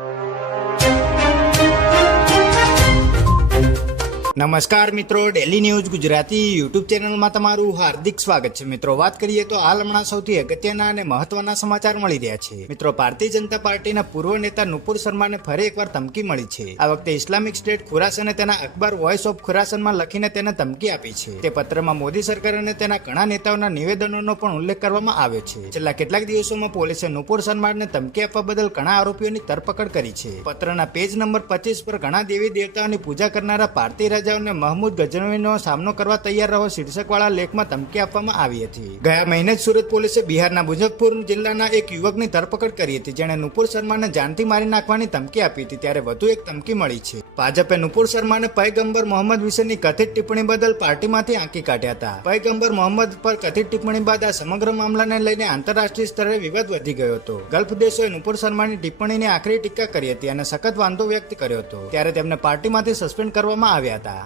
you. નમસ્કાર મિત્રો daily news Gujarati YouTube ચેનલમાં તમારું હાર્દિક સ્વાગત છે. મિત્રો, વાત કરીએ તો હાલ હમણાં સૌથી અગત્યના અને મહત્વના સમાચાર મળી રહ્યા છે. મિત્રો, ભારતીય જનતા પાર્ટીના પૂર્વ નેતા નુપુર શર્માને ફરી એકવાર ધમકી મળી છે. આ વખતે ઇસ્લામિક સ્ટેટ ખુરાસને તેના અખબાર વોઇસ ઓફ ખુરાસનમાં લખીને તેને ધમકી આપી છે. તે પત્રમાં મોદી સરકાર અને તેના ઘણા નેતાઓના નિવેદનોનો પણ ઉલ્લેખ કરવામાં આવ્યો છે. છેલ્લા કેટલાક દિવસોમાં પોલીસે નુપુર શર્માને ધમકી આપવા બદલ ઘણા આરોપીઓની ધરપકડ કરી છે. પત્રના પેજ નંબર પચીસ પર ઘણા દેવી દેવતાઓની પૂજા કરનારા ભારતીય રાજાઓને મહમૂદ ગજનવીનો સામનો કરવા તૈયાર રહો શીર્ષકવાળા લેખમાં ધમકી આપવામાં આવી હતી. ગયા મહિને જ સુરત પોલીસે બિહારના મુઝફ્ફરપુર જિલ્લાના એક યુવકની ધરપકડ કરી હતી. જેણે નુપુર શર્માને જાનથી મારી નાખવાની ધમકી આપી હતી. ત્યારે વધુ એક ધમકી મળી છે. ભાજપે નુપુર શર્માને પૈગંબર મોહમ્મદ વિશેની કથિત ટિપ્પણી બદલ પાર્ટીમાંથી આંકી કાઢ્યા હતા. પૈગંબર મોહમ્મદ પર કથિત ટિપ્પણી બાદ આ સમગ્ર મામલાને લઈને આંતરરાષ્ટ્રીય સ્તરે વિવાદ વધી ગયો હતો. ગલ્ફ દેશોએ નુપુર શર્માની ટિપ્પણીની આખરી ટીકા કરી હતી અને સખત વાંધો વ્યક્ત કર્યો હતો. ત્યારે તેમને પાર્ટીમાંથી સસ્પેન્ડ કરવામાં આવ્યા હતા.